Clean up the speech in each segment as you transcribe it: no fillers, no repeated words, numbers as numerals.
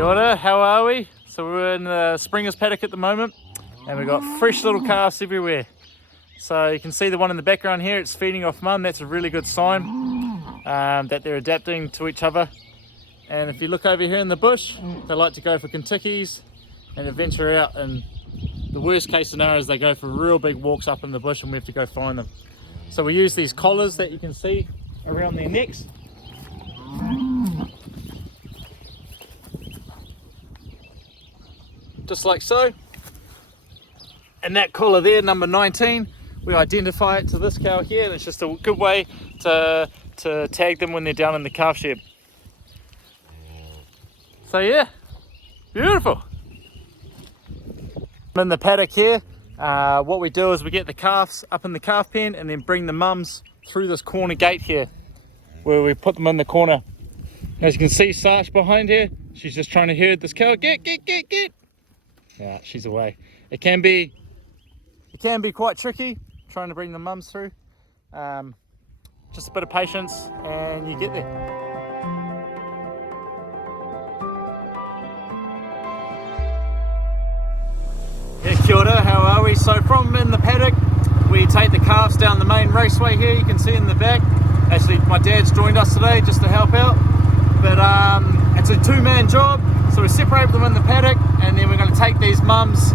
Kia ora, how are we? So we're in the Springers paddock at the moment and we've got fresh little calves everywhere. So you can see the one in the background here, it's feeding off mum. That's a really good sign that they're adapting to each other. And if you look over here in the bush, they like to go for kentuckys and adventure out, and the worst case scenario is they go for real big walks up in the bush and we have to go find them. So we use these collars that you can see around their necks. Just like so. And that collar there, number 19, we identify it to this cow here, and it's just a good way to tag them when they're down in the calf shed. So yeah, beautiful. I'm in the paddock here. What we do is we get the calves up in the calf pen and then bring the mums through this corner gate here, where we put them in the corner. As you can see, Sarch behind here, she's just trying to herd this cow. Get. Yeah, she's away. It can be quite tricky trying to bring the mums through. Just a bit of patience and you get there. Yeah, kia ora, how are we? So from in the paddock, we take the calves down the main raceway here. You can see in the back. Actually, my dad's joined us today just to help out. But it's a two-man job. So we separate them in the paddock, and then we're going to take these mums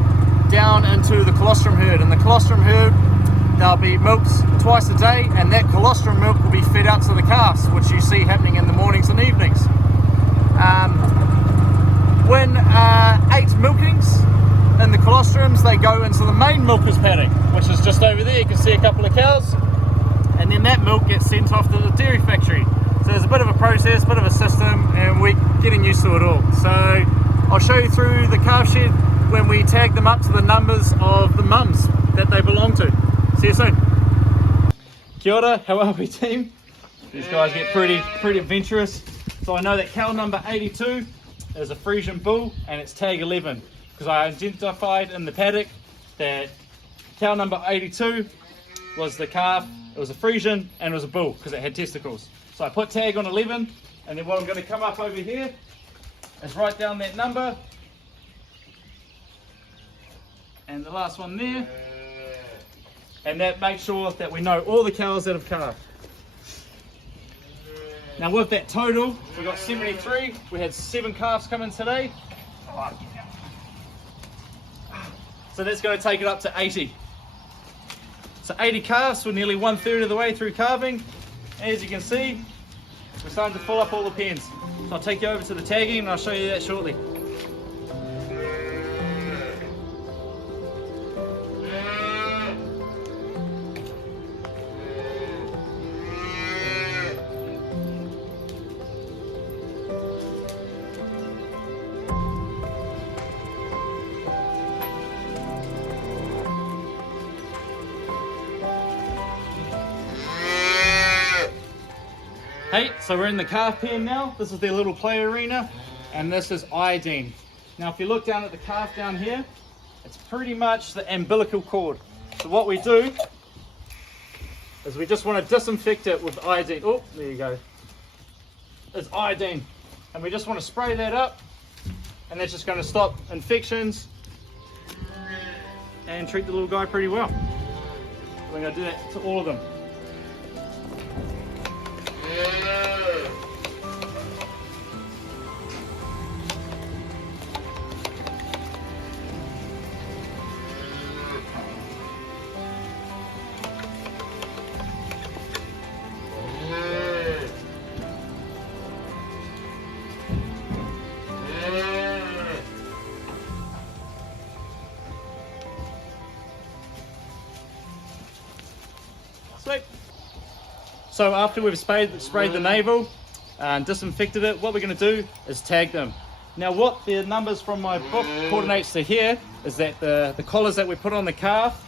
down into the colostrum herd. And the colostrum herd, they'll be milked twice a day, and that colostrum milk will be fed out to the calves, which you see happening in the mornings and evenings. When 8 milkings in the colostrums, they go into the main milker's paddock, which is just over there. You can see a couple of cows, and then that milk gets sent off to the dairy factory. So there's a bit of a process, a bit of a system, and we're getting used to it all. So I'll show you through the calf shed when we tag them up to the numbers of the mums that they belong to. See you soon. Kia ora, how are we, team? These guys get pretty adventurous. So I know that cow number 82 is a Frisian bull and it's tag 11, because I identified in the paddock that cow number 82 was the calf, it was a Frisian and it was a bull because it had testicles. So I put tag on 11, and then what I'm going to come up over here is write down that number, and the last one there, and that makes sure that we know all the cows that have calved. Now with that total, we got 73. We had 7 calves come in today. So that's going to take it up to 80. So 80 calves, we're nearly 1/3 of the way through calving. As you can see, we're starting to fill up all the pens. So I'll take you over to the tagging and I'll show you that shortly. Hey, so we're in the calf pen now. This is their little play arena, and this is iodine. Now if you look down at the calf down here, it's pretty much the umbilical cord. So what we do is we just want to disinfect it with iodine. Oh, there you go. It's iodine. And we just want to spray that up, and that's just going to stop infections and treat the little guy pretty well. We're going to do that to all of them. Sweet. So after we've sprayed the navel and disinfected it, what we're going to do is tag them. Now what the numbers from my book coordinates to here is that the collars that we put on the calf,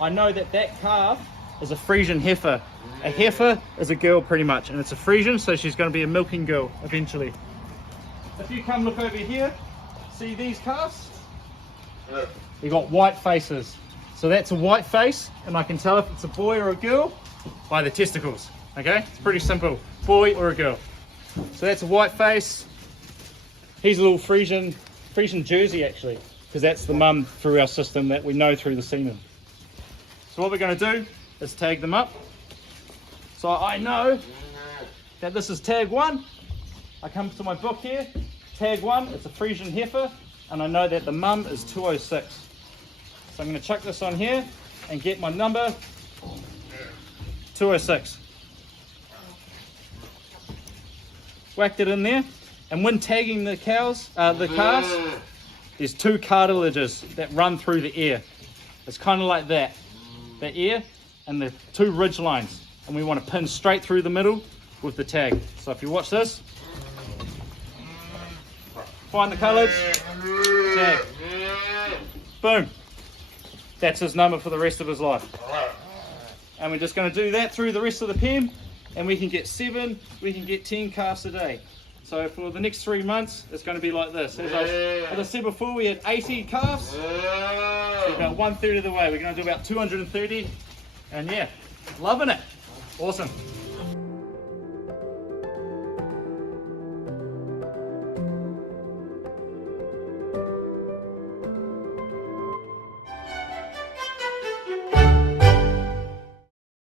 I know that that calf is a Frisian heifer. A heifer is a girl pretty much, and it's a Frisian, so she's going to be a milking girl eventually. If you come look over here, see these calves? You've got white faces. So that's a white face, and I can tell if it's a boy or a girl by the testicles. Okay, it's pretty simple, boy or a girl. So that's a white face. He's a little Frisian Jersey actually, because that's the mum through our system that we know through the semen. So what we're going to do is tag them up. So I know that this is tag 1. I come to my book here, tag 1, it's a Frisian heifer, and I know that the mum is 206. So I'm going to chuck this on here and get my number 206. Whacked it in there, and when tagging the calves, the calves, there's 2 cartilages that run through the ear. It's kind of like that, the ear and the 2 ridge lines, and we want to pin straight through the middle with the tag. So if you watch this, find the colours, tag, boom. That's his number for the rest of his life. And we're just going to do that through the rest of the pen, and we can get 7, we can get 10 calves a day. So for the next 3 months, it's going to be like this. As I said before, we had 80 calves, so about 1/3 of the way. We're going to do about 230, and yeah, loving it. Awesome.